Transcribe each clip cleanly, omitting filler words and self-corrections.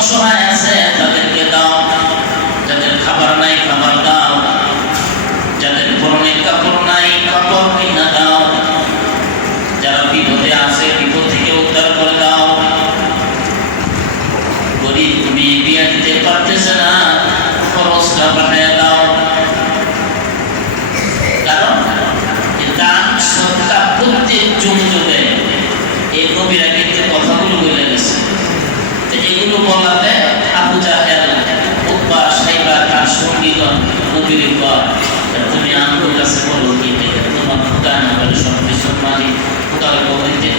অসহায় আছে তাদেরকে দাও, যাদের খাবার নাই খাবার দাও, যাদের পরনে কাপড় নাই কাপড় কিনা দাও, যারা বিপদে আছে বিপদ থেকে উদ্ধার করে দাও। গরিব মেয়ে বিয়ে দিতে পারতেছে না, খরচটা বাড়ায় দাও। কারণ দান সত্তা প্রত্যেক যুগ যুগে এই নবীরা কিন্তু কথাগুলো বলে গেছে। এগুলো বলাতে আবু জাহেল, উতবা, সাইবা তার সঙ্গীগণ নবীর পর তুমি আমার কাছে বলো কি তোমার খোদা না বলে সব কিছু মালিক খোদারে বলতে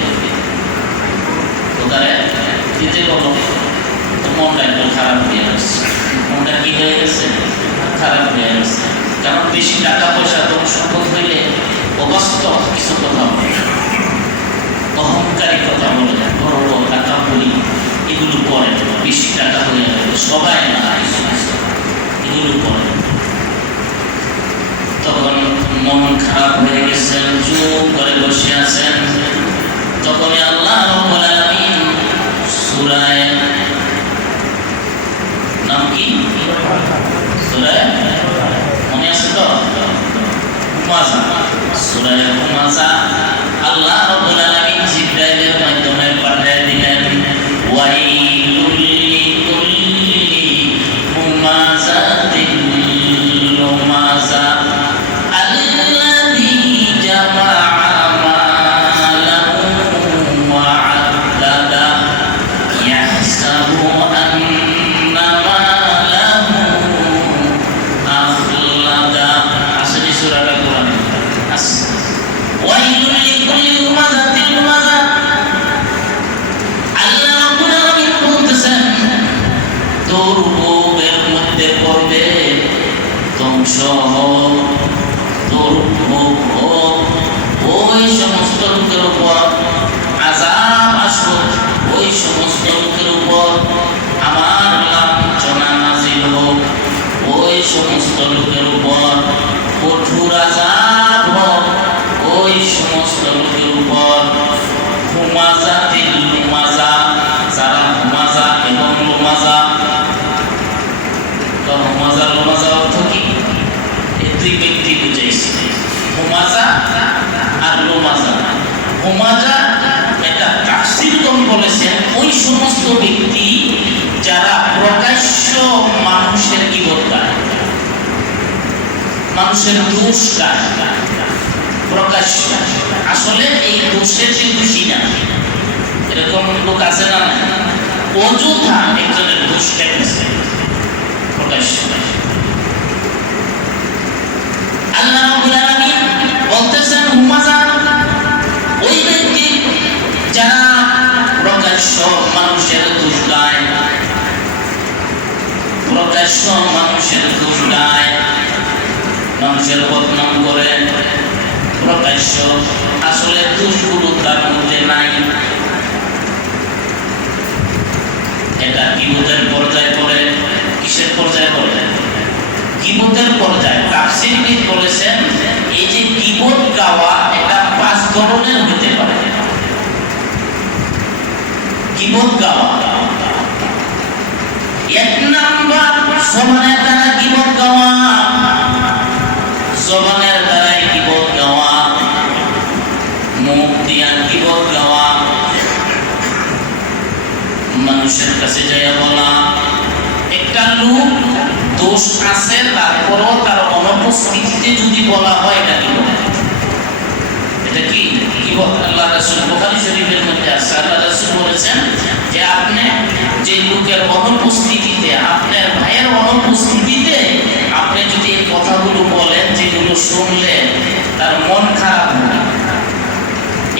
খোদারে দিতে বলো। তো মনটা একটু খারাপ হয়ে গেছে, মনটা কি হয়ে গেছে? খারাপ হয়ে গেছে। কারণ বেশি টাকা পয়সা তোর সম্পদ হইলে অবাস্তব কিছু কথা বলে, অহংকারী কথা বলে, বড় বড় টাকা বলি এগুলো পরে বেশি টাকা হয়ে যাবে, সবাই না এগুলো পরে। তখন মন খারাপ হয়ে গেছেন, চুপ করে বসে আছেন। তখন আল্লাহ রাব্বুল আলামিন সূরা নাম কি? সূরা মনে আছে তো? হুমাযা। সূরা হুমাযা আল্লাহ রাব্বুল আলামিন জিবরাইলের মাধ্যমে পাঠিয়ে দিলেন, ওয়াইলুল লিকুল্লি হুমাযাতিন লুমাযা আল্লাযী জামা'a মালাহু ওয়া 'আদ্দাদা ইয়াহসাবু আন্না মালাহু আখলাদা। আসলে সূরাটা কোরআনে আছে। ওয়াইলুল লিকুল্লি হুমাযাতিন লুমাযা। আল্লাহ রাব্বুল আলামিন বলতেছেন দুর্ভোগের মধ্যে পড়বে, ধ্বংস হোক, দুর্ভোগ হোক, ওই সমস্ত লোকের উপর আযাব আসুক, ওই সমস্ত লোকের উপর আমার লাঞ্ছনা নাযিল হোক, ওই সমস্ত লোকের উপর কঠোর আযাব হোক, ওই সমস্ত লোকের উপর হুমাযাতিল লুমাযা, যারা হুমাযা এবং লুমাযা। তো হুমাযা লুমাযা অর্থ কি? এই দুই ব্যক্তি বুঝাইছে, হুমাযা আর লুমাযা। হুমাযা এটা তাফসীরগণ বলেছেন ওই সমস্ত ব্যক্তি যারা প্রকাশ্য মানুষের গীবত করে, মানুষের দোষ গায় প্রকাশ্য, আসলে এই দোষের যে দোষী না, এরকম লোক আছে না? অযথা একজনের দোষ দেখতেছে প্রকাশ্য। আল্লাহ রাব্বুল আলামিন বলতেছেন হুমাযা ওই ব্যক্তি যারা প্রকাশ্য মানুষের দোষ গায়, প্রকাশ্য মানুষের দোষ গায়, মানুষের বদনাম করে প্রকাশ্য, আসলে দোষগুলো তার মধ্যে নাই। এটা গীবতের পর্যায়ে পড়ে। কিসের পর্যায়ে পড়ে? গীবতের পর্যায়ে। তাফসীরবিদ বলেছেন এই যে গীবত গাওয়া এটা 5 ধরনের হতে পারে। গীবত গাওয়া, 1 নাম্বার জবানের দ্বারা গীবত গাওয়া, জবানের দ্বারাই গীবত গাওয়া, মুখ দিয়া গীবত গাওয়া, মানুষের কাছে যাইয়া বলা একটা লোক দোষ আছে তারপরও তার অনুপস্থিতিতে যদি বলা হয় এটা গীবত। এটা কি গীবত? আল্লাহ রাসূল বুখারী শরীফের মধ্যে আছে, আল্লাহ রাসূল বলেছেন যে আপনি যে লোকের অনুপস্থিতিতে, আপনার ভাইয়ের অনুপস্থিতিতে আপনি যদি এই কথাগুলো বলেন যেগুলো শুনলে তার মন খারাপ হবে,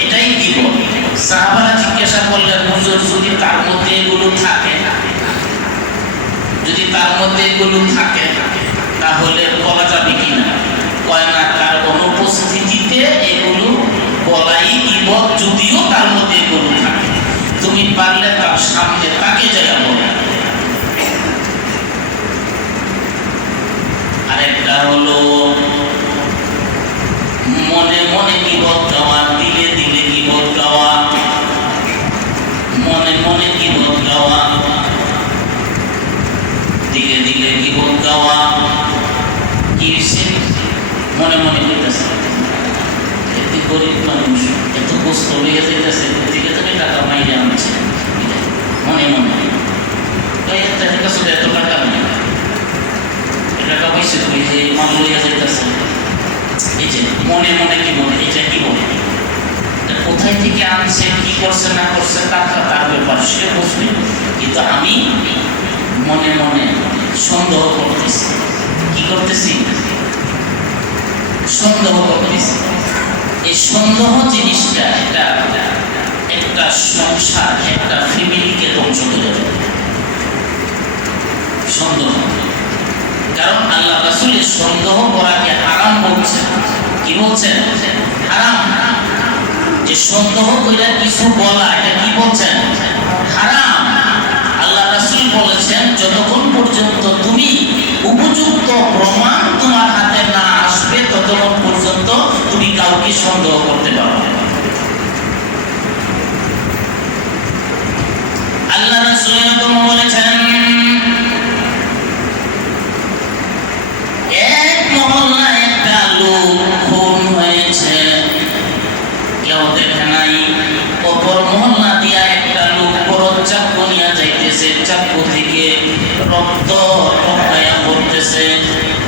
এটাই গীবত। সাহাবারা জিজ্ঞাসা করলেন হুজুর যদি তার মধ্যে এগুলো থাকে, যদি তার মধ্যে এগুলো থাকে তাহলে বলা যাবে কিনা? কয় না, তার অনুপস্থিতিতে এগুলো বলাই গীবত, যদিও তার মধ্যে এগুলো থাকে। তুমি পারলে তার সামনে তাকে জায়গা বলে। আরেকটা হলো মনে মনে গীবত গাওয়া, দিলে দিলে গীবত গাওয়া, মনে মনে গীবত গাওয়া। গরিব মানুষ, এত কষ্ট হয়ে যাইতেছে, থেকে তুমি টাকা মাইরে আনছে মনে মনে, এত টাকা নেই, টাকা পয়সা কই যে মাল লইয়া যাইতেছে, এই যে মনে মনে কি বলে, এটা কি বলে, কোথায় থেকে আনছে, কি করছে না করছে তার ব্যাপার সে বুঝবে, কিন্তু আমি মনে মনে সন্দেহ করতেছি। কি করতেছি? সন্দেহ করতেছি। এই সন্দেহ জিনিসটা একটা সংসার, একটা ফ্যামিলিকে ধ্বংস করে দেবে। সন্দেহ, কারণ আল্লাহ রাসূল সন্দেহ করাকে হারাম বলছেন। কি বলছেন? হারাম। যে সন্দেহ করে কিছু বলা, এটা কি বলছেন? হারাম। আল্লাহ রাসূল বলেছেন যতক্ষণ পর্যন্ত তুমি উপযুক্ত প্রমাণ তোমার হাতে না আসবে ততক্ষণ পর্যন্ত তুমি কাউকে সন্দেহ করতে পারবে না। আল্লাহ রাসূল এরকম বলেছেন, এক মহল্লায় একটা লোক খুন হয়েছে, কেউ দেখে নাই। অপর মহল্লা দিয়া একটা লোক বড় চাকু নিয়ে যাইতেছে, চাকু থেকে রক্ত টপকায়া পড়তেছে।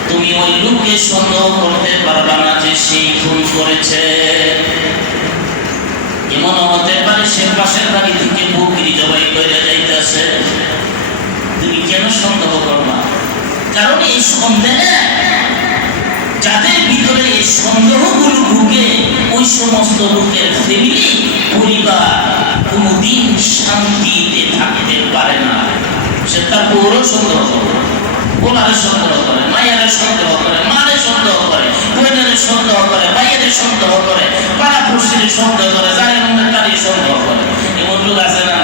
তুমি ওই লোককে সন্দেহ করতে পারবা না যে সেই খুন করেছে। এমন হতে পারে সে পাশের বাড়ি থেকে বকরি জবাই করে যাইতেছে, তুমি কেন সন্দেহ করবা? কারণ এই সন্দেহে, যাদের ভিতরে এই সন্দেহগুলো ঢুকে, ওই সমস্ত লোকের ফ্যামিলি, পরিবার কোনোদিন শান্তিতে থাকতে পারে না। সে তার বউরও সন্দেহ করে, ওনারে সন্দেহ করে, মায়ের সন্দেহ করে, মারে সন্দেহ করে, বোনের সন্দেহ করে, ভাইয়ের সন্দেহ করে, পাড়া পড়শির সন্দেহ করে, যারে মনে তারই সন্দেহ করে। এমন লোক আছে না?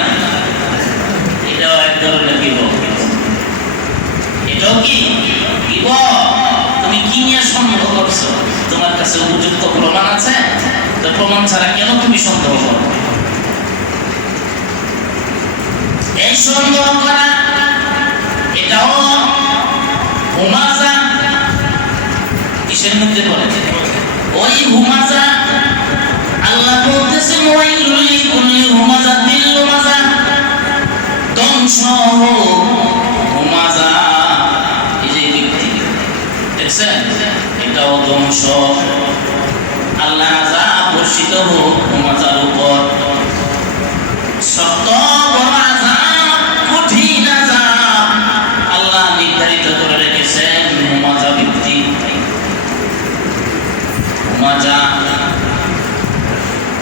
এটাও এক ধরনের বিপদ। এটাও কি বিপদ? তুমি কি নিয়ে সন্দেহ করছো? তোমার কাছে উপযুক্ত প্রমাণ আছে? তো প্রমাণ ছাড়া কেন তুমি সন্দেহ করো? এই সন্দেহ করা এটাও হুমাজা। কিসের মধ্যে বলে? ওই হুমাজা। আল্লাহ বলতেছেন ওয়াইলুল লিকুল্লি হুমাজাতিল লুমাজা, ধ্বংস হোক হুমাজা। এই যে ব্যক্তি দেখছেন, এটাও ধ্বংস। আল্লাহ আযাব বর্ষিত হোক হুমাজার উপর, শক্ত বড় আযাব, কঠিন আযাব আল্লাহ নির্ধারিত করে রেখেছেন হুমাজা ব্যক্তি। হুমাজা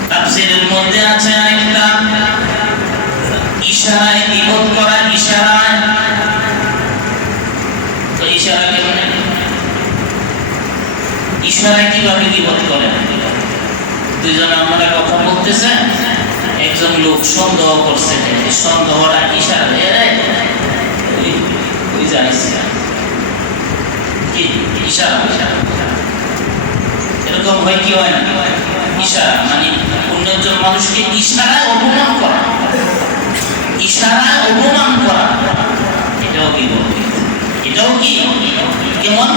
তাফসীরের মধ্যে আছে আরেকটা, ইশারায় বিপদ করা, ইশারায়। তো ইশারা কেমন? ইশারায় কিভাবে বিপদ করে? দুইজন আমরা কথা বলতেছে, একজন লোক সন্দেহ করছে, সন্দেহটা ইশারা, ওই জানিস কি ইশারা? এরকম হয় কি হয় না? ইশারা মানে অন্য একজন মানুষকে ইশারায় অপমান করা, ইশারায় অপমান করা, এটাও কি বলবে? এটাও কি কেমন?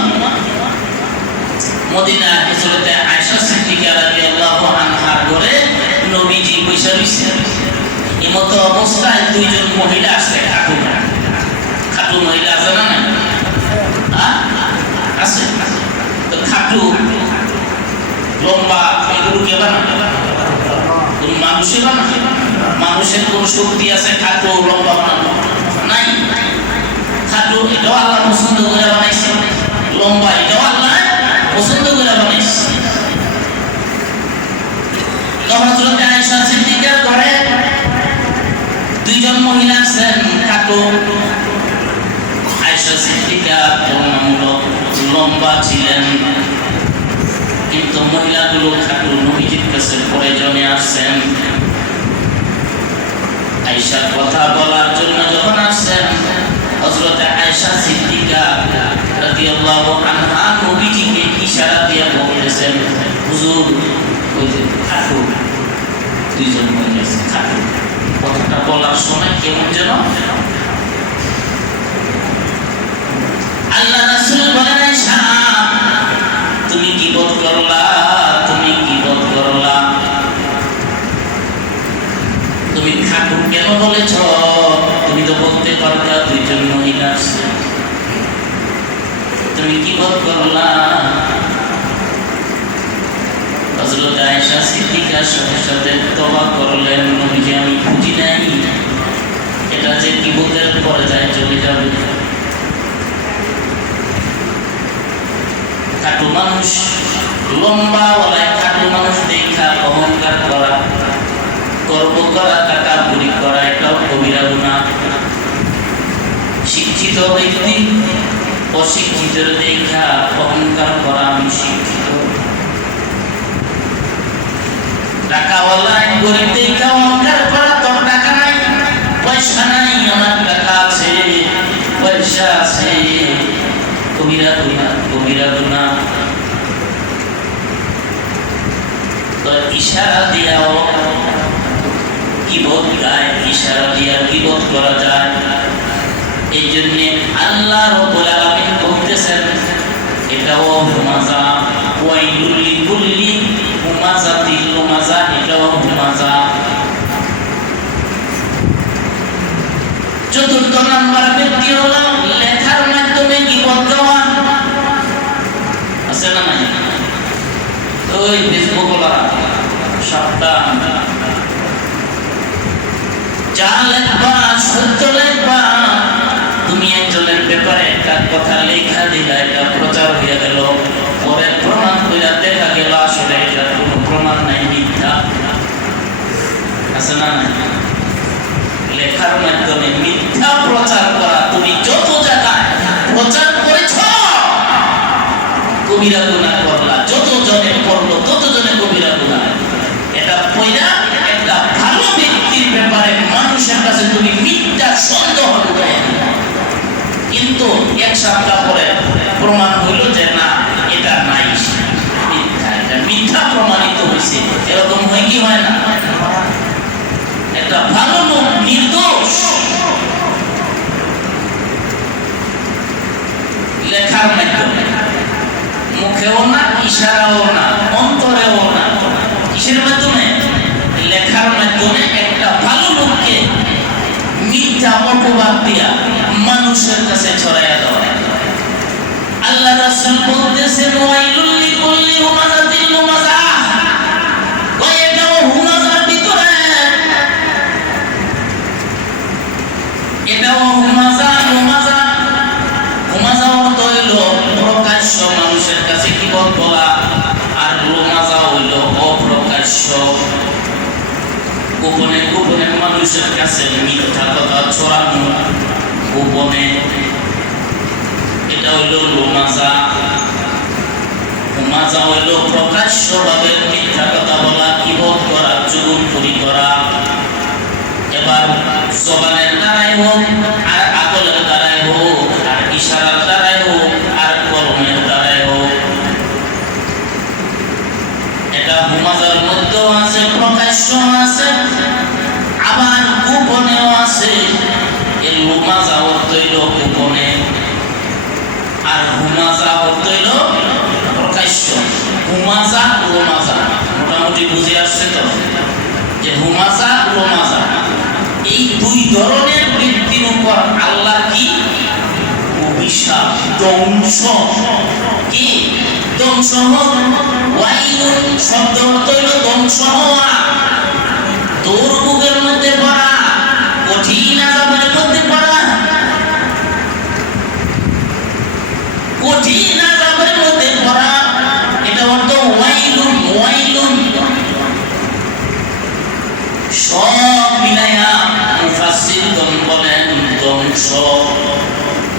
মদিনা হযরতে আয়েশা সিদ্দিকা রাদিয়াল্লাহু আনহার ঘরে নবীজি বসে রইছেন। এমতো অবস্থায় দুইজন মহিলা আসছে, খাটু মহিলা আছে না? আছে। তো খাটু লম্বা এগুলো কে বানায়? কোন মানুষে বানায়? মানুষের কোন শক্তি আছে খাটু লম্বা বানানো? নাই। খাটু এটাও আল্লাহ পছন্দ করে বানাইছে, লম্বা এটাও আল্লাহ পছন্দ করে বানাইছে। তো হযরত আয়েশা সিদ্দিকার ঘরে দুইজন মহিলা আছেন, খাটু। আয়েশা সিদ্দিকা তুলনামূলক লম্বা ছিলেন, কিন্তু মহিলাগুলো খাটু। নবীজির কাছে প্রয়োজনে আসছেন, আয়েশার কথা বলার জন্য যখন আসছেন, হযরত আয়েশা সিদ্দিকা রাদিয়াল্লাহু আনহা নবীজিকে ইশারা দিয়ে বলতেছেন, হুজুর ওই যে খাটু দুইজন মহিলা আছে, খাটু। কথাটা বলার সময় কেমন যেন আল্লাহ রাসূল বলেন, আয়েশা তুমি কি বোধ করলা? তুমি কি বোধ করলা? তুমি খাটু কেন বলেছ? তুমি তো বলতে পারতা দুইজন মহিলা আসছে, তুমি কি বল করলা? হযরত আয়েশা সিদ্দিকা সাথে সাথে তওবা করলেন, নবীজি আমি বুঝি নাই এটা যে কিবতের পর্যায়ে চলে যাবে। খাটু মানুষ, লম্বা ওলাই খাটু মানুষ দেখা অহংকার করা, গর্ব করা, টাকাপুরি করা, এটাও কবিরা গুনাহ। শিক্ষিত ব্যক্তি অশিক্ষিতের দেখা অহংকার করা, আমি শিক্ষিত। টাকাওয়ালা গরিব দেখা অহংকার করা, তোর টাকা নাই, পয়সা নাই, আমার টাকা আছে, পয়সা আছে, কবিরা গুনাহ, কবিরা গুনাহ। তো ইশারা দিয়াও কিবত গায়, ইশারা দিয়া কিবত করা যায়। এই জন্য আল্লাহ রাব্বুল আলামিন বলতেছেন এটাও হুমাজা, ওয়াইলুল লিকুল্লি হুমাজাতিল লুমাজা, এটাও হুমাজা। চতুর্থ নাম্বার ব্যক্তি হলো লেখার মাধ্যমে কিবত দেওয়া। আছে না নাই? ওই ফেসবুক ওলা সাবধান, যা লেখবা সত্য লেখবা। তুমি একজনের ব্যাপারে একটা কথা লেখা দিলা, এটা প্রচার হয়ে গেল, পরে প্রমাণ কইরা দেখা গেল আসলে এটা কোনো প্রমাণ নাই, মিথ্যা। আছে না নাই? লেখার মাধ্যমে মিথ্যা প্রচার করা, তুমি যত জায়গায় প্রচার করেছ কবিরা গুনাহ করলা, যত জনে করলো তত জনে কবিরা গুনাহ। এটা পয়দা একটা ভালো ব্যক্তির ব্যাপারে মানুষের কাছে তুমি মিথ্যা সন্দেহ ঢুকাই, কিন্তু এক সপ্তাহ পরে প্রমাণ হইল যে না এটা নাই, মিথ্যা, এটা মিথ্যা প্রমাণিত হয়েছে। এরকম হয় কি হয় না? একটা ভালো লোক নির্দোষ লেখার মাধ্যমে, মুখেও না, ইশারাও না, অন্তরেও না, কিসের মাধ্যমে? লেখার মাধ্যমে একটা ভালো লোককে মিথ্যা অপবাদ দিয়া মানুষের কাছে ছড়াইয়া দেওয়া। আল্লাহ রাসূল বলতেছেন ওয়াইলুল লিকুল্লি হুমাজাতিল লুমাজা, ওই এটাও হুমাজার ভিতরে, এটাও হুমাজা। লুমাজা, হুমাজা অর্থ হইল প্রকাশ্য মানুষের কাছে কিবত বলা, আর লুমাজা হইল অপ্রকাশ্য গোপনে গোপনে মানুষের কাছে মিথ্যা কথা ছড়ানো, গোপনে, এটা হইল লুমাজা। হুমাজা হইল প্রকাশ্যভাবে মিথ্যা কথা বলা, কিবত করা, চুগলখড়ি করা। এবার জবানের দ্বারাই হোক, আর আকলের দ্বারাই হোক, আর ইশারার দ্বারাই হোক, আর কলমের দ্বারাই হোক, এটা হুমাজার মধ্যেও আছে, প্রকাশ্য আছে, আবার গোপনেও আছে। এই লুমাজা অর্থ হইল গোপনে, আর হুমাজা অর্থ হইল প্রকাশ্য। হুমাজা লুমাজা মোটামুটি বুঝে আসছে তো, যে হুমাজা লুমাজা এই দুই ধরনের ব্যক্তির উপর আল্লাহ কি অভিশাপ, ধ্বংস। কি ধ্বংস? ওয়াইলুন শব্দ অর্থ হইল ধ্বংস হওয়া, দুর্ভোগের মধ্যে পড়া, কঠিন আযাবের মধ্যে পড়া, কঠিন আযাবের মধ্যে পড়া, এটা অর্থ ওয়াইলুন। ওয়াইলুন সব মিলাইয়া মুফাসসিরগণ বলেন ধ্বংস।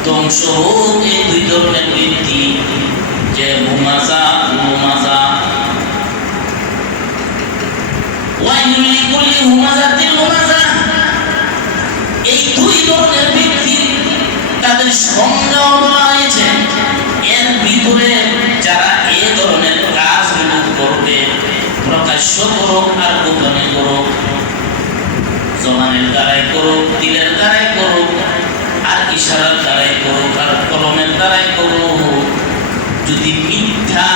ধ্বংস হোক এই দুই ধরনের ব্যক্তি, যে হুমাজা, লুমাজা। ওয়াইলুল লিকুল্লি হুমাজাতিল লুমাজা, এই দুই ধরনের ব্যক্তি তাদের সংজ্ঞা বলা হয়েছে। এর ভিতরে যারা এই ধরনের কাজগুলো করবে, প্রকাশ্য করুক আর গোপনে করুক, জবানের দ্বারাই করুক, দিলের দ্বারাই করুক, আর ইশারার দ্বারাই করুক, আর কলমের দ্বারাই করুক, যদি মিথ্যা,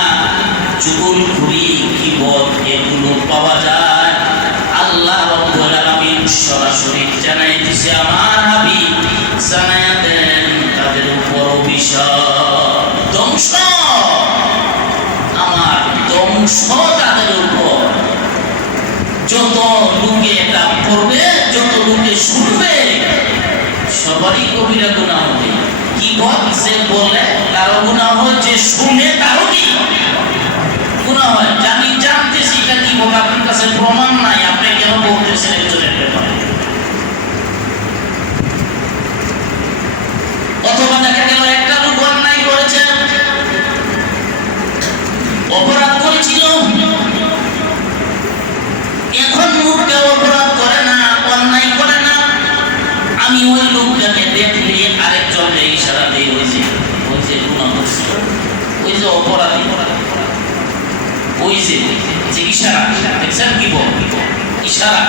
চুগলখড়ি, কিবত এগুলো পাওয়া যায়, আল্লাহ রাব্বুল আলামিন যে আমার হাবিব জানায়া দেন তাদের উপর অভিশাপ, ধ্বংস, আমার ধ্বংস তাদের উপর। যত লোকে এটা পড়বে, যত লোকে শুনবে, সবারই কবিরা গুনাহ হবে। কি বল, যে বলে তারও গুনাহ হয়, যে শুনে তারও কি গুনাহ হয়। আমি জানতেছি এটা কি বল, আপনার কাছে প্রমাণ নাই, আপনি কেন বলতেছেন একজনের ব্যাপারে? অথবা দেখা গেল একটা লোক অন্যায় করেছে, অপরাধ করেছিল, এখন লোকটা অপরাধ করে না, অন্যায় করে না, আমি ওই লোকটাকে দেখলে আরেকজনকে ইশারা দিই, ওই যে গুনাহ করছে, ওই যে অপরাধী, ওই যে ইশারা, দেখছেন কি বল, ইশারা।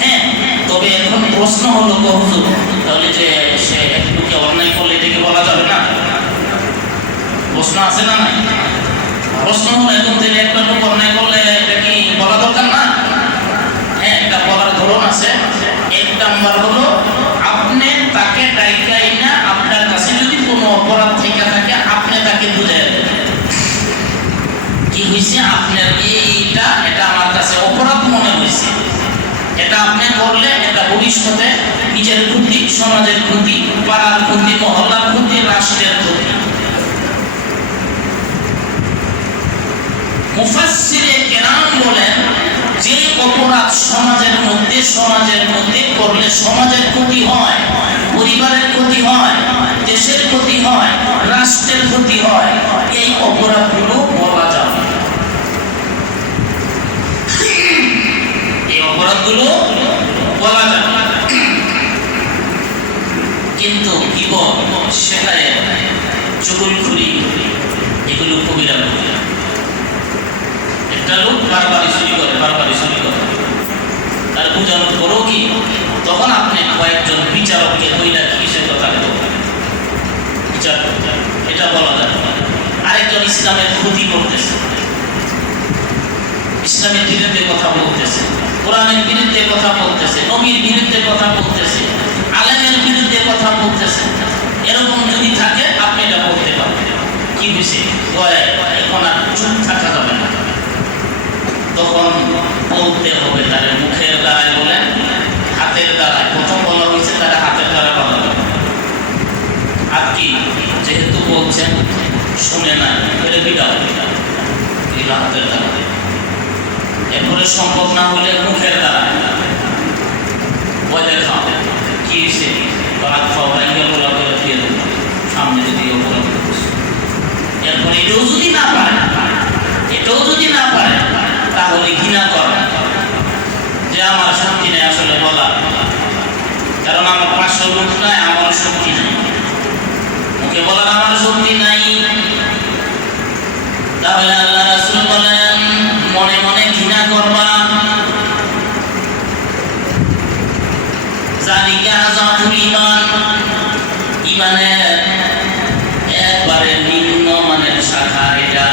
হ্যাঁ, তবে এখন প্রশ্ন হলো হুজুর, তাহলে যে সে একটুকে অন্যায় করলে এটাকে বলা যাবে না? প্রশ্ন আছে না নাই? প্রশ্ন হলো এখন থেকে একটা লোক অন্যায় করলে এটা কি বলা দরকার না? হ্যাঁ, এটা বলার ধরন আছে। এক নাম্বার হলো আপনি তাকে ডাইকাই না, আপনার কাছে যদি কোনো অপরাধ থেকে থাকে আপনি তাকে বুঝাই দেন কি হয়েছে, আপনার এইটা, এটা আমার কাছে অপরাধ মনে হয়েছে, এটা আপনি করলে এটা ভবিষ্যতে নিজের ক্ষতি, সমাজের ক্ষতি, পাড়ার ক্ষতি, মহল্লার ক্ষতি, রাষ্ট্রের ক্ষতি। মুফাসসিরে কেরাম বলেন যে অপরাধ সমাজের মধ্যে করলে সমাজের ক্ষতি হয়, পরিবারের ক্ষতি হয়, দেশের ক্ষতি হয়, রাষ্ট্রের ক্ষতি হয়, এই অপরাধগুলো বলা যাবে, এই অপরাধগুলো বলা যাবে। কিন্তু কি বল, সেখানে চুগলখুরি, এগুলো কবিরা গুনাহ। একটা লোক বারবারই চুরি করে, তার বোঝানোর পরেও কি, তখন আপনি কয়েকজন বিচারককে কইলা কিসের কথা বলবেন, বিচার এটা বলা যাবে। আরেকজন ইসলামের ক্ষতি করতেছে, ইসলামের বিরুদ্ধে কথা বলতেছে, কোরআনের বিরুদ্ধে কথা বলতেছে, নবীর বিরুদ্ধে কথা বলতেছে, আলেমের বিরুদ্ধে কথা বলতেছে, এরকম যদি থাকে আপনি এটা বলতে পারবেন। কি হয়েছে, এখন আর চুপ থাকা যাবে না, তখন বলতে হবে। তার মুখের দ্বারাই বলেন, হাতের দ্বারাই, প্রথম বলা হয়েছে তারা হাতের দ্বারা বলা যাবে। আর কি, যেহেতু বলছেন শুনে না, এটা বিদাও, হাতের দ্বারা। এরপরে সম্ভব না হলে মুখের দ্বারা, ওই দেখা কি হয়েছে, হাত পাওয়া গেল দিয়ে দেবো সামনে, যদি অপরাধ করছে। এরপরে এটাও যদি না পারে, তাহলে ঘৃণা করে যে আমার শক্তি নেই আসলে বলা, কারণ আমার 500 লোক নাই, আমার শক্তি নেই, মুখে বলার আমার শক্তি নাই। তাহলে আল্লাহ রাসূল বলেন মনে মনে ঘৃণা করবা, যালিকা আযাফুল ঈমান, ঈমানের একবারে নিম্ন মানের শাখা, এটা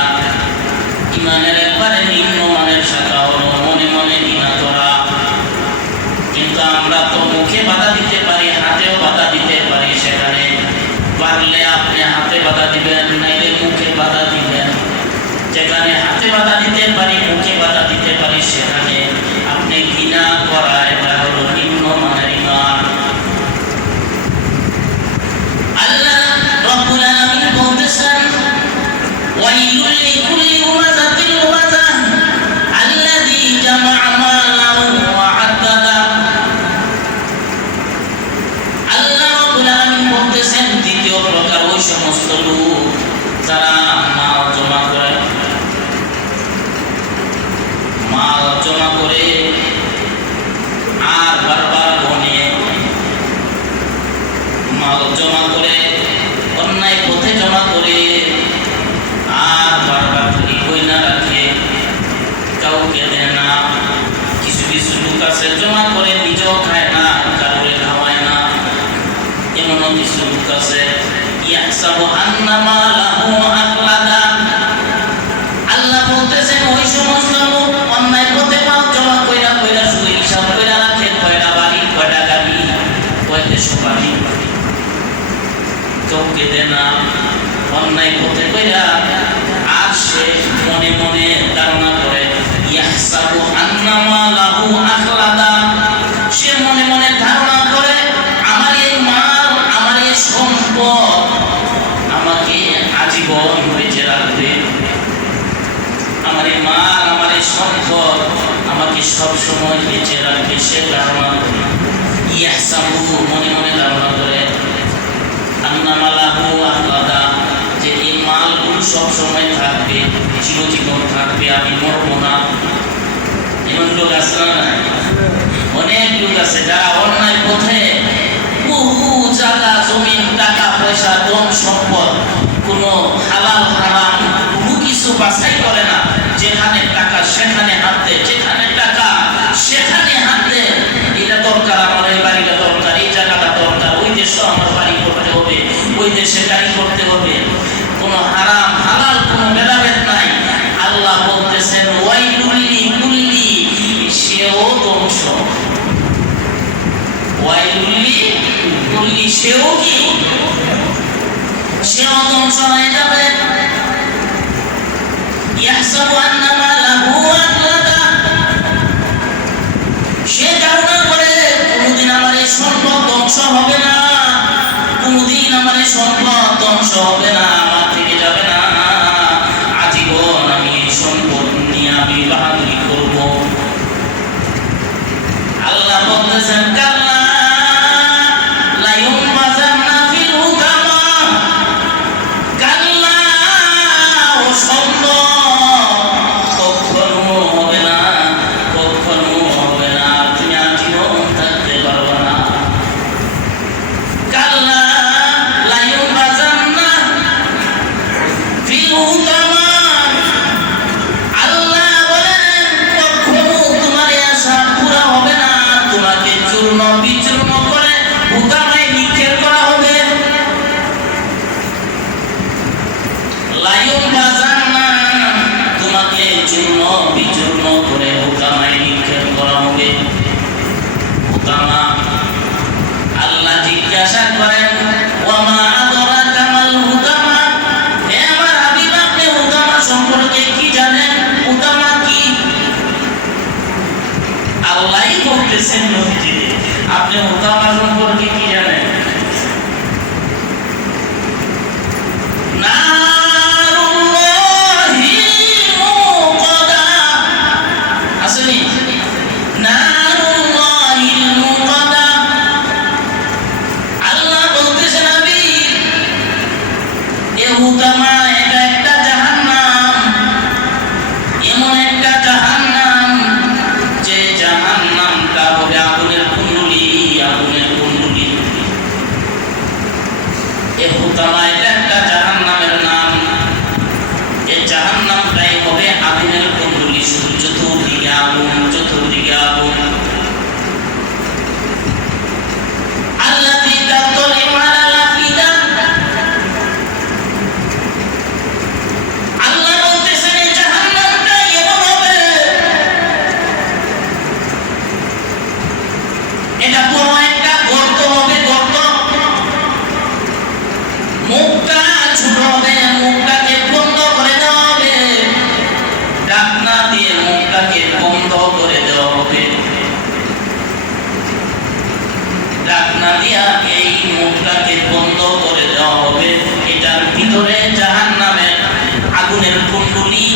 ঈমানের একবারে নিম্ন মানের শাখা হলো মনে মনে ঘৃণা করা। কিন্তু আমরা তো মুখে বাধা দিতে পারি, হাতেও বাধা দিতে পারি, সেখানে পারলে আপনি হাতে বাধা দিবেন, নাইলে মুখে বাধা দিবেন। যেখানে হাতে বাধা দিতে পারি, মুখে বাধা দিতে পারি, সেখানে আপনি ঘৃণা করা, এটা হলো নিম্ন মানের ঈমান। আল্লাহ রাব্বুল আলামিন বলতেছেন ওয়াইলুল লিকুল্লি হুমাযাতিল লুমাযাহ আল্লাযী জামা'a মালাহু ওয়া আদ্দাদা। আল্লাহ রাব্বুল আলামিন বলতেছেন দ্বিতীয় প্রকার ওই সমস্ত লোক যারা মাল জমা করে, আর বারবার গনে, মাল জমা করে, অন্যায় পথে জমা করে, আর বারবার ধরি কইনা রাখে, কাউকে দেয় না। কিছু লোক আছে জমা করে নিজেও খায় না, কাউকে খাওয়ায় না। এমনও কিছু লোক আছে ইয়াহসাবু আন্না মালাহু আখলাদা। আল্লাহ বলতেছেন ওই সমস্ত লোক অন্যায় পথে মাল জমা কইরা শুধু হিসাব কইরা রাখে, অন্যায় পথে কইরা আর সে মনে মনে ধারণা করে ইয়াহসাবু আন্নামা লাহু আখলাদা, সে মনে মনে ধারণা করে আমার এই মাল, আমার এই সম্পদ আমাকে আজীবন বেঁচে রাখবে, আমার এই মাল, আমার এই সম্পদ আমাকে সব সময় বেঁচে রাখবে। সে ধারণা করে ইয়াহসাবু, মনে মনে ধারণা করে আন্নামা লাহু আখলাদা, যে এই মালগুলো সব সময় থাকবে, চিরজীবন থাকবে, আমি মরবো না। এমন লোক আছে না? অনেক লোক আছে যারা অন্যায় পথে বহু জায়গা জমিন, টাকা পয়সা, ধন সম্পদ, কোনো হালাল হারাম কোনো কিছু বাছাই করে না। যেখানে টাকা সেখানে হাত দেয়, যেখানে টাকা সেখানে হাত দেয়। এটা দরকার, আমার এই বাড়িটা দরকার, এই জায়গাটা দরকার, ওই দেশে আমার বাড়ি করতে হবে, ওই দেশে গাড়ি করতে হবে। কোনো হারাম হালাল কোনো ভেদাভেদ নাই। আল্লাহ বলতেছেন ওয়াইলুল্লি কুল্লি, সেও ধ্বংস। ওয়াইলুল্লি কুল্লি, সেও কি? সেও ধ্বংস হয়ে যাবে। ইয়াহসাবু আন্নামা লাহু আখলাদা, সে ধারণা করে কোনদিন আমার এই সম্পদ ধ্বংস হবে না, কোনদিন আমার এই সম্পদ ধ্বংস হবে না, আমার থেকে যাবে না, আজীবন আমি এই সম্পদ নিয়ে আমি বাহাদুরি করব। আল্লাহ বলতেছেন কাল্লা লা ইউনবাযান্না ফিল হুতামা, কাল্লা অসম্ভব, কখনো হবে না, কখনো হবে না, তুমি আজীবন থাকতে পারবে না। কাল্লা লা ইউনবাযান্না ফিল হুতামা, আল্লাহ বলেন কখনো তোমার এই আশা পুরা হবে না, তোমাকে চূর্ণ বিচূর্ণ করে হুতামায় নিক্ষেপ করা হবে। লা ইউনবাযান্না, তোমাকে চূর্ণ বিচূর্ণ করে হুতামায় নিক্ষেপ করা হবে। হুতামা, আল্লাহ জিজ্ঞাসা করেন ওয়ামা আদরাকা মাল হুতামা, হে আমার হাবিব আপনি হুতামা সম্পর্কে কি জানেন? হুতামা কি? আল্লাহই বলতেছেন নবীজি, আপনি হুতামা সম্পর্কে কি জানেন? নারুল্লাহিল মুকাদা, আসেনি? নারুল্লাহিল মুকাদা, আল্লাহ বলতেছেন নবী, এ হুতামা এটা একটা জাহান্নাম, এমন একটা জাহান্নাম যে জাহান্নামটা হবে আগুনের কুণ্ডলী, আগুনের কুণ্ডলী। এ হুতামা এটা একটা জাহান্নামের নাম, এ জাহান্নামটাই হবে আগুনের কুণ্ডলী, শুধু চতুর্দিকে আগুন, চতুর্দিকে আগুন। আল্লাযী তাতলিউ আলাল আফিদা, আল্লাহ বলতেছেন এই জাহান্নামটা এমন হবে, এটা বড় একটা গর্ত হবে, গর্ত, মুখটা ছোট হবে, মুখটাকে বন্ধ করে দেওয়া হবে, ঢাকনা দিয়ে মুখটাকে বন্ধ করে দেওয়া হবে, ঢাকনা দিয়া এই মুখটাকে বন্ধ করে দেওয়া হবে। এটার ভিতরে জাহান্নামের আগুনের কুণ্ডলী,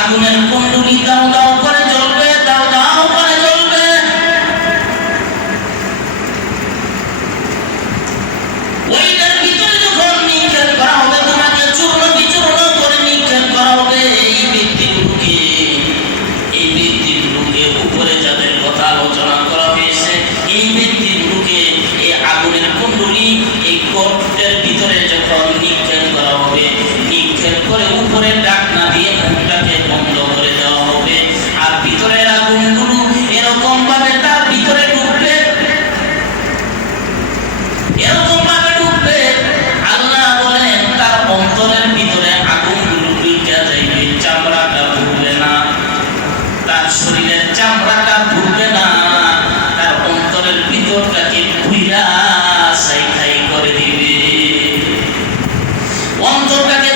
আগুনের কুণ্ডলী দাও দাও করে জ্বলবে, দাও দাও করে জ্বলবে। ওইটার ভিতরে যখন নিক্ষেপ করা হবে, তোমাকে চূর্ণ বিচূর্ণ করে নিক্ষেপ করা হবে। এই ব্যক্তিগুলোকে উপরে যাদের কথা আলোচনা করা হয়েছে, এই ব্যক্তিগুলোকে এই আগুনের কুণ্ডলী, এই গর্তের ভিতরে যখন নিক্ষেপ করা হবে, নিক্ষেপ করে উপরে ঢাকনা দিয়ে মুখটাকে বন্ধ করে দেওয়া হবে। আর ভিতরের আগুনগুলো এরকম ভাবে তার ভিতরে ঢুকবে, এরকম ভাবে ঢুকবে, আল্লাহ বলেন তার অন্তরের ভিতরে আগুনগুলো ঢুকে যাইবে, চামড়াটা ঢুকবে না, তার শরীরের চামড়াটা ঢুকবে না, তার অন্তরের ভিতরটাকে ভুইরা ছাই করে দিবে, অন্তরটাকে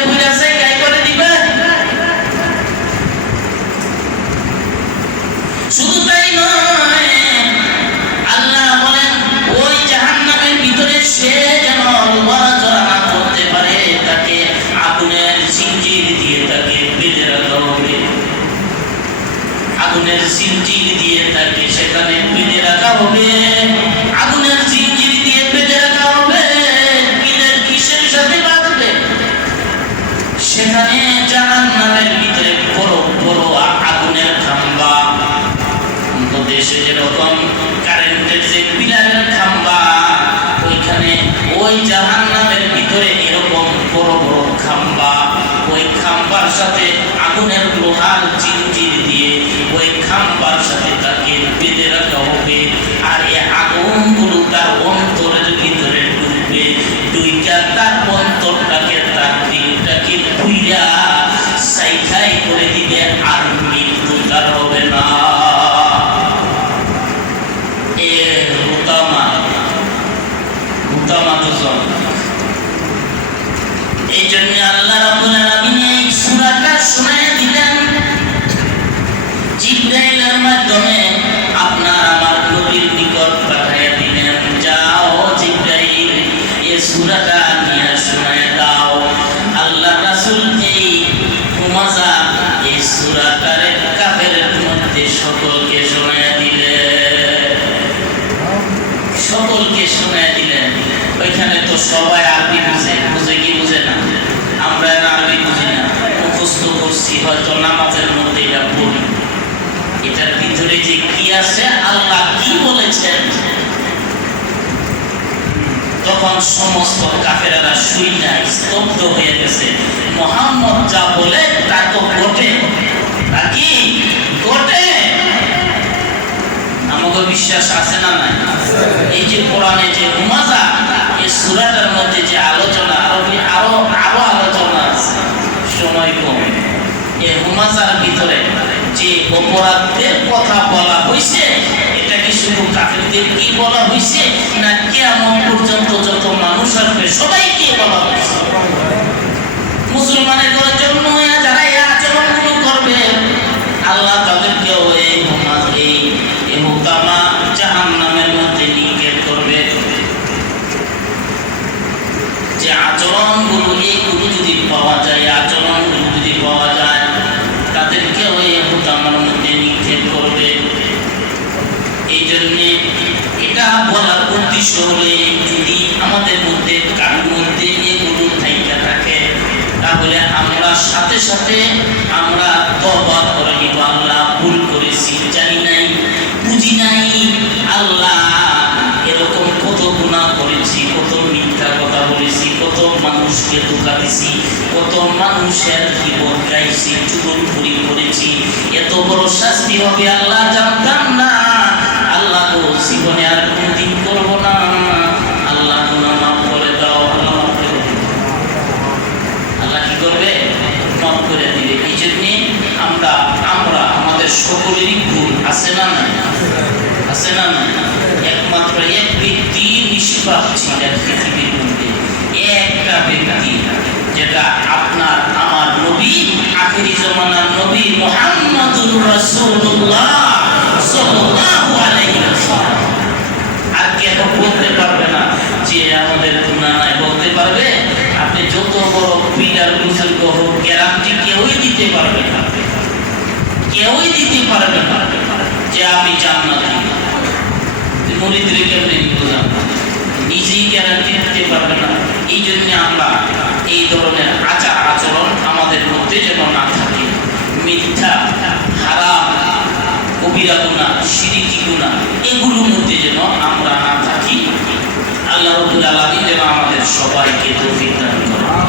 দেশে যেরকম কারেন্টের যে পিলারের খাম্বা, ওইখানে ওই জাহান্নামের ভিতরে এরকম বড় বড় খাম্বা, ওই খাম্বার সাথে আগুনের লোহার জিনজির দিয়ে ওই খাম্বার সাথে তাকে বেঁধে রাখা হবে। আর এই আগুনগুলো তার অন্তরের ভিতরে ঢুকবে, দুইটা তার অন্তরটাকে তার দিলটাকে পুইরা সাইখাই করে দিবে, আর মৃত্যু তার হবে না। এই জন্য আল্লাহ রাব্বুল আলামিন এই সূরাটা শুনিয়ে দিলেন জিবরাইলের মাধ্যমে, আপনার আমার নবীর নিকট পাঠিয়ে দিলেন, যাও জিবরাইল এই সূরাটা নিয়ে শুনিয়ে দাও। আল্লাহ রাসূল এই হুমাযা এই সূরাটার কাফেরের মধ্যে সকলকে শুনিয়ে দিলেন, সকলকে শুনিয়ে দিলেন। ওইখানে তো সবাই আরবি বুঝে, বুঝে কি বুঝে না? আমরা আরবি বুঝি না, মুখস্থ করছি, হয়তো নামাজের মধ্যে এটা পড়ি। এটার ভিতরে যে কি আছে, আল্লাহ কি বলেছেন, তখন সমস্ত কাফেরেরা শুইনা স্তব্ধ হয়ে গেছে। মুহাম্মদ যা বলে তা তো ঘটে, নাকি ঘটে? আমাকে বিশ্বাস আছে না নাই? এই যে কোরআনে যে হুমাযা এই সূরাটার মধ্যে যে আলোচনা, আরো আলোচনা আছে, সময় কম। এই হুমাযার ভিতরে যে অপরাধের কথা বলা হয়েছে, এটা কি শুধু কাফেরদের কি বলা হয়েছে, না কিয়ামত পর্যন্ত যত মানুষ আসবে সবাইকে বলা হয়েছে? মুসলমানের জন্য যারা এই আচরণগুলো করবে, আল্লাহ তাদেরকেও এই হুকামা জাহান্নামের মধ্যে নিক্ষেপ করবে। যে আচরণগুলো এইগুলো যদি পাওয়া যায়, আচরণগুলো যদি পাওয়া যায়, তাদেরকেও এই হুকামার মধ্যে নিক্ষেপ করবে। এই জন্যে এটা বলার উদ্দেশ্য হলে, যদি আমাদের মধ্যে কারোর মধ্যে এগুলো থাইকা থাকে, তাহলে আমরা সাথে সাথে আমরা তওবা করে নিব, আল্লাহ ভুল করেছি, জানি নাই, বুঝি নাই, আল্লাহ এরকম কত গুনাহ করেছি, কত মিথ্যা কথা বলেছি, কত মানুষকে ধোঁকা দিছি, কত মানুষের জীবন গাইছি, চুগলখড়ি করেছি, এত বড় শাস্তি হবে আল্লাহ জানতাম না। আল্লাহ তো জীবনে আর কোনদিন করবো না, আল্লাহ গুনাহ মাফ করে দাও, আল্লাহ কি করবে? মাফ করে দিবে। এই জন্যে আমরা আমাদের সকলেরই ভুল আছে না নাই? আছে না নাই? একমাত্র এক ব্যক্তি নিষ্পাপ ছিলেন পৃথিবীর মধ্যে, একটা ব্যক্তি, যেটা আপনার আমার নবী, আখিরি জামানার নবী মুহাম্মদুর রাসূলুল্লাহ সাল্লাল্লাহু আলাইহি ওয়াসাল্লাম। আর কেউ বলতে পারবে না যে আমাদের গুনাহ নাই, বলতে পারবে? আপনি যত বড় পিলার বুজুর্গ হোক, গ্যারান্টি কেউই দিতে পারবে না, কেউই দিতে পারবে না যে আমি জান্নাতি। মুরিদরে কেমনে বুঝলাম? নিজেই গ্যারান্টি দিতে পারবে না। এই জন্য আমরা এই ধরনের আচার আচরণ আমাদের মধ্যে যেন না থাকে। মিথ্যা, হারাম, কবিরা গুনাহ, শিরকি গুনাহ, এগুলোর মধ্যে যেন আমরা না থাকি। আল্লাহ রাব্বুল আলামিন যেন আমাদের সবাইকে তৌফিক দান করেন।